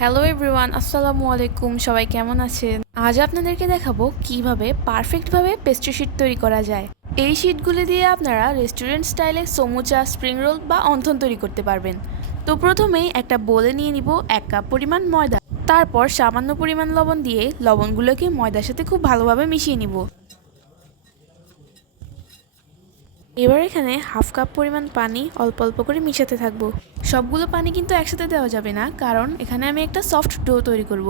Hello everyone, আসসালামু আলাইকুম। সবাই কেমন আছেন? আজ আপনাদেরকে দেখাবো কিভাবে পারফেক্টভাবে পেস্ট্রি শিট তৈরি করা যায়। এই শিটগুলি দিয়ে আপনারা রেস্টুরেন্ট স্টাইলে সমুচা, স্প্রিং রোল বা অন্থন তৈরি করতে পারবেন। তো প্রথমেই একটা বোলে নিয়ে নিব 1 কাপ পরিমাণ ময়দা। তারপর সামান্য পরিমাণ লবণ দিয়ে লবণগুলোকে ময়দার সাথে খুব ভালোভাবে মিশিয়ে নিব। এবার এখানে হাফ কাপ পরিমাণ পানি অল্প অল্প করে মিশাতে থাকবো। সবগুলো পানি কিন্তু একসাথে দেওয়া যাবে না, কারণ এখানে আমি একটা সফট ডো তৈরি করব।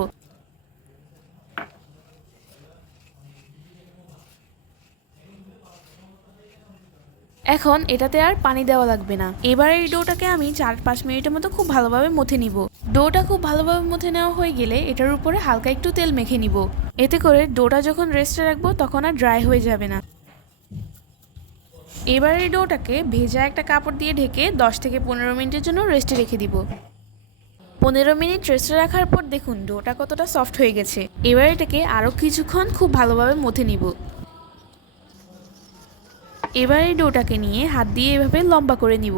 এখন এটাতে আর পানি দেওয়া লাগবে না। এবার এই ডোটাকে আমি 4-5 মিনিটের মতো খুব ভালোভাবে মথে নিব। ডোটা খুব ভালোভাবে মথে নেওয়া হয়ে গেলে এটার উপরে হালকা একটু তেল মেখে নিব। এতে করে ডোটা যখন রেস্টে রাখবো তখন আর ড্রাই হয়ে যাবে না। এবার এই ডোটাকে ভেজা একটা কাপড় দিয়ে ঢেকে 10 থেকে 15 মিনিটের জন্য রেস্টে রেখে দিব। 15 মিনিট রেস্টে রাখার পর দেখুন ডোটা কতটা সফট হয়ে গেছে। এবার এটাকে আরও কিছুক্ষণ খুব ভালোভাবে মথে নিব। এবার এই ডোটাকে নিয়ে হাত দিয়ে এভাবে লম্বা করে নিব।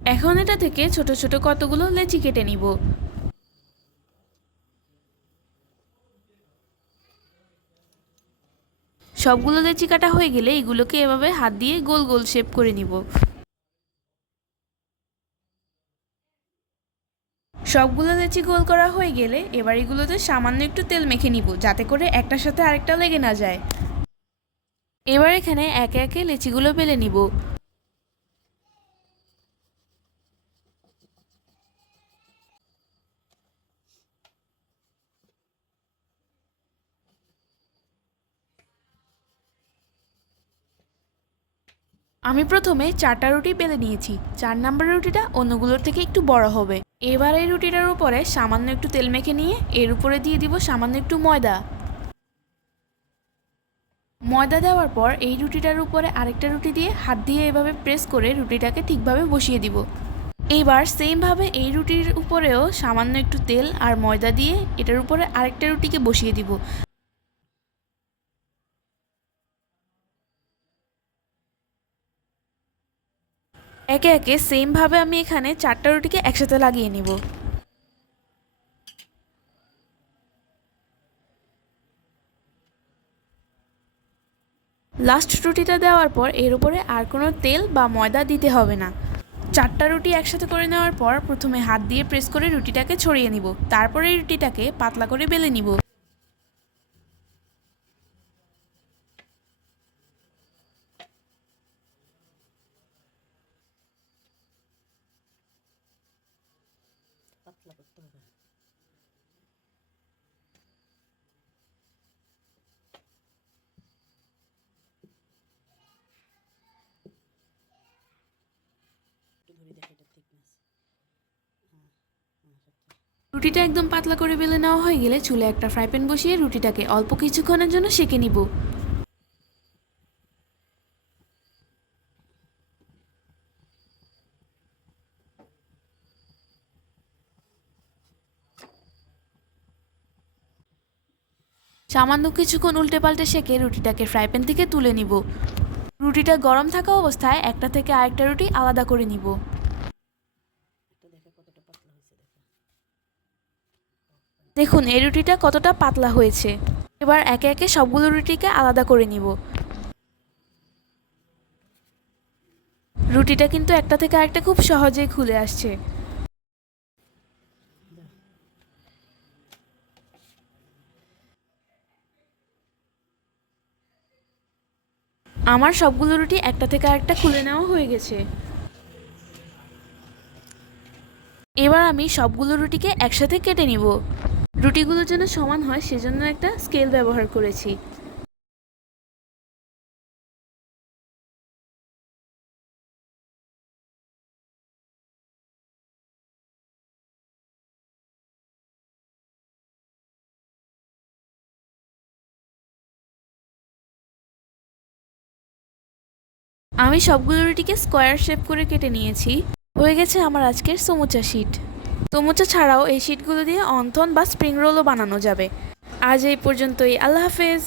এখন এটা থেকে ছোট ছোট কতগুলো লেচি কেটে নিব। সবগুলো লেচি কাটা হয়ে গেলে এগুলোকে এভাবে হাত দিয়ে গোল গোল শেপ করে নিব। সবগুলো লেচি গোল করা হয়ে গেলে এবার এগুলোতে সামান্য একটু তেল মেখে নিব, যাতে করে একটার সাথে আরেকটা লেগে না যায়। এবার এখানে একে একে লেচিগুলো বেলে নিব। আমি প্রথমে 4টা রুটি বেলে নিয়েছি। 4 নম্বরের রুটিটা অন্যগুলোর থেকে একটু বড় হবে। এবার এই রুটিটার উপরে সামান্য একটু তেল মেখে নিয়ে এর উপরে দিয়ে দিব সামান্য একটু ময়দা। ময়দা দেওয়ার পর এই রুটিটার উপরে আরেকটা রুটি দিয়ে হাত দিয়ে এভাবে প্রেস করে রুটিটাকে ঠিকভাবে বসিয়ে দিব। এবার সেমভাবে এই রুটির উপরেও সামান্য একটু তেল আর ময়দা দিয়ে এটার উপরে আরেকটা রুটিকে বসিয়ে দিব। একে একে সেমভাবে আমি এখানে 4টা রুটিকে একসাথে লাগিয়ে নিব। লাস্ট রুটিটা দেওয়ার পর এর উপরে আর কোনো তেল বা ময়দা দিতে হবে না। 4টা রুটি একসাথে করে নেওয়ার পর প্রথমে হাত দিয়ে প্রেস করে রুটিটাকে ছড়িয়ে নিব। তারপরে এই রুটিটাকে পাতলা করে বেলে নিব। রুটিটা একদম পাতলা করে বেলে নেওয়া হয়ে গেলে চুলে একটা ফ্রাই প্যান বসিয়ে রুটিটাকে অল্প কিছুক্ষণের জন্য সেঁকে নিব। সামান্য কিছুক্ষণ উল্টে পাল্টে সেঁকে রুটিটাকে ফ্রাই প্যান থেকে তুলে নিব। রুটিটা গরম থাকা অবস্থায় একটা থেকে আরেকটা রুটি আলাদা করে নিব। দেখুন এই রুটিটা কতটা পাতলা হয়েছে। এবার একে একে সবগুলো রুটিকে আলাদা করে নিব। রুটিটা কিন্তু একটা থেকে আরেকটা খুব সহজেই খুলে আসছে। আমার সবগুলো রুটি একটা থেকে আরেকটা খুলে নেওয়া হয়ে গেছে। এবার আমি সবগুলো রুটিকে একসাথে কেটে নিব। রুটিগুলো যেন সমান হয় সেজন্য একটা স্কেল ব্যবহার করেছি। আমি সবগুলো রুটিকে স্কোয়ার শেপ করে কেটে নিয়েছি। হয়ে গেছে আমার আজকের সমুচা শিট। সমুচা ছাড়াও এই শিটগুলো দিয়ে অন্থন বা স্প্রিং রোলও বানানো যাবে। আজ এই পর্যন্তই। আল্লাহ হাফেজ।